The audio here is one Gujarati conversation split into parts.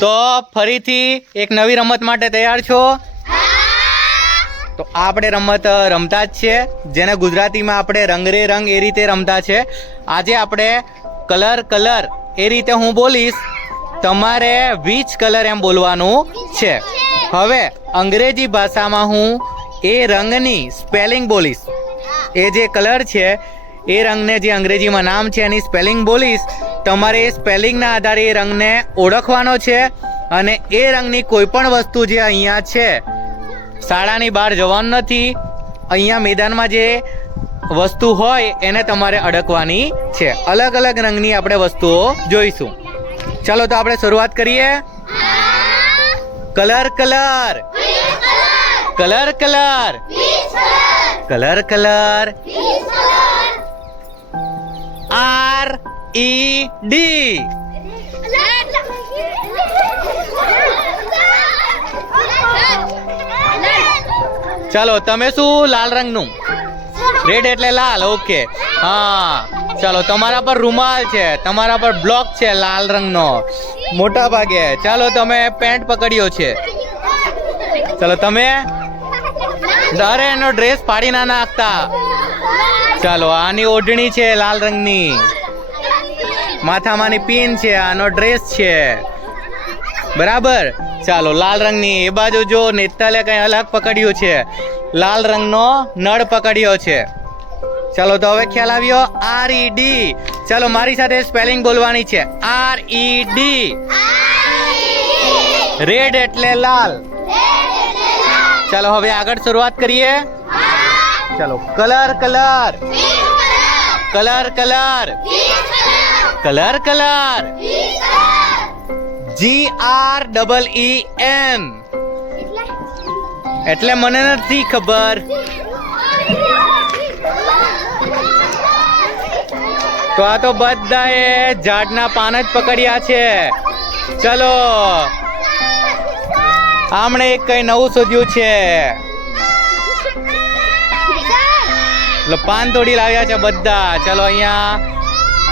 તો ફરીથી એક નવી રમત માટે તૈયાર છો? તો આપણે રમત રમતા જ છે, જેને ગુજરાતીમાં આપણે રંગરે રંગ એ રીતે રમતા છે. આજે આપણે કલર કલર એ રીતે હું બોલીશ, તમારે વિચ કલર એમ બોલવાનું છે. હવે અંગ્રેજી ભાષામાં હું એ રંગની સ્પેલિંગ બોલીશ. એ જે કલર છે એ રંગને જે અંગ્રેજીમાં નામ છે એની સ્પેલિંગ બોલીશ. તમારે એ સ્પેલિંગના આધારે એ રંગને ઓળખવાનો છે અને એ રંગની કોઈ પણ વસ્તુ જે અહીંયા છે, શાળાની બહાર જવાનું નથી. અહીંયા મેદાનમાં જે વસ્તુ હોય એને તમારે અડકવાની છે. અલગ અલગ રંગની આપણે વસ્તુઓ જોઈશું. ચાલો તો આપણે શરૂઆત કરીએ. Colour colour, colour colour, colour colour, RED. ચાલો તમે શું? લાલ રંગનું. રેડ એટલે લાલ. ઓકે, હા. ચાલો તમારા પર રૂમાલ છે, તમારા પર બ્લોક છે લાલ રંગનો મોટા ભાગે. ચાલો તમે પેન્ટ પકડ્યો છે. ચાલો તમે અરે એનો ડ્રેસ ફાડી ના નાખતા. ચાલો આની ઓઢણી છે લાલ રંગની, માથામાંની પિન છે, આનો ડ્રેસ છે. બરાબર. ચાલો લાલ રંગની એ બાજુ જો નેતાલે કઈ અલગ પકડ્યું છે, લાલ રંગનો નળ પકડ્યો છે. ચાલો તો હવે ખ્યાલ આવ્યો. RED. ચાલો મારી સાથે સ્પેલિંગ બોલવાની છે. RED. રેડ એટલે લાલ. ચાલો હવે આગળ શરૂઆત કરીએ. ચાલો colour colour, colour colour, colour colour, GREEN. એટલે મને નથી ખબર. તો આ તો બધાએ ઝાડના પાન જ પકડ્યા છે. ચલો આમણે એક કઈ નવું શોધ્યું છે. પાન તોડી લાવ્યા છે બધા. ચલો અહીંયા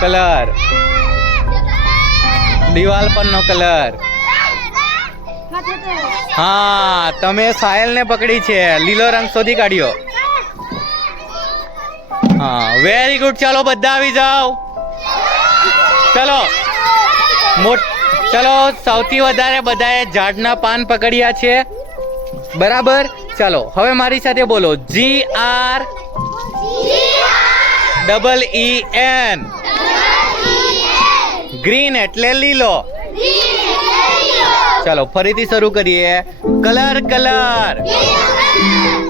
કલર, દિવાલ પરનો કલર. હા તમે સાયલને પકડી છે, લીલો રંગ શોધી કાઢ્યો. હા વેરી ગુડ. ચાલો બધા આવી જાઓ. ચલો ચલો સૌથી વધારે બધાએ ઝાડના પાન પકડ્યા છે. બરાબર. ચાલો હવે મારી સાથે બોલો. GREEN. ગ્રીન એટલે લીલો. ચાલો ફરીથી શરૂ કરીએ. Colour colour,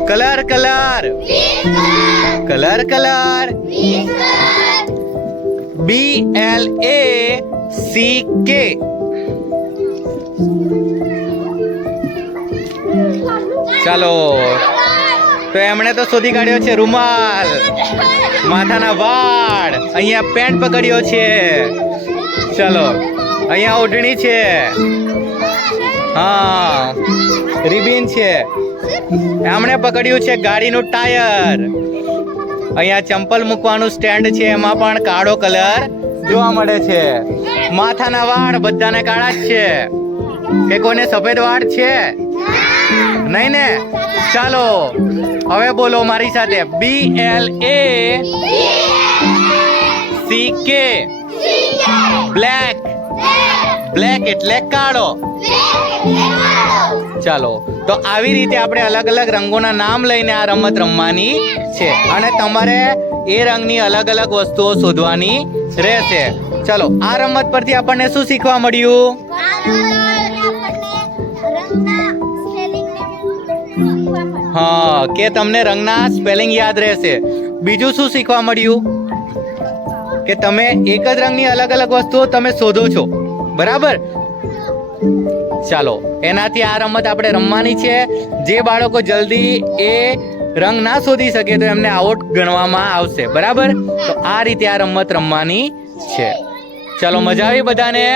colour colour, colour colour, BLACK. ચાલો તો એમણે તો શોધી કાઢ્યો છે રૂમાલ, માથાના વાળ. અહીંયા પેન્ટ પકડ્યો છે. ચાલો અહીંયા ઓઢણી છે. હા રિબિન છે. એમણે પકડ્યું છે ગાડીનું ટાયર. અહીંયા ચંપલ મૂકવાનું સ્ટેન્ડ છે, એમાં પણ કાળો કલર જોવા મળે છે. માથાના વાળ બધાને કાળા જ છે. કે કોઈને સફેદ વાળ છે? નહીં ને. ચાલો હવે બોલો મારી સાથે. BLACK. બ્લેક. બ્લેક એટલે કાળો. ચાલો તો આવી રીતે આપણે અલગ અલગ રંગોના નામ લઈને આ રમત રમવાની છે અને તમારે એ રંગની અલગ અલગ વસ્તુઓ શોધવાની રહેશે. ચાલો આ રમત પરથી આપણને શું શીખવા મળ્યું? હા કે તમને રંગના સ્પેલિંગ યાદ રહેશે. બીજું શું શીખવા મળ્યું? કે તમે એક જ રંગની અલગ અલગ વસ્તુઓ તમે શોધો છો. બરાબર. ચાલો એનાથી આ રમત આપણે રમવાની છે. જે બાળકો જલ્દી એ રંગ ના શોધી શકે તો એમને આઉટ ગણવામાં આવશે. બરાબર. તો આ રીતે આ રમત રમવાની છે. ચાલો મજા આવી બધાને?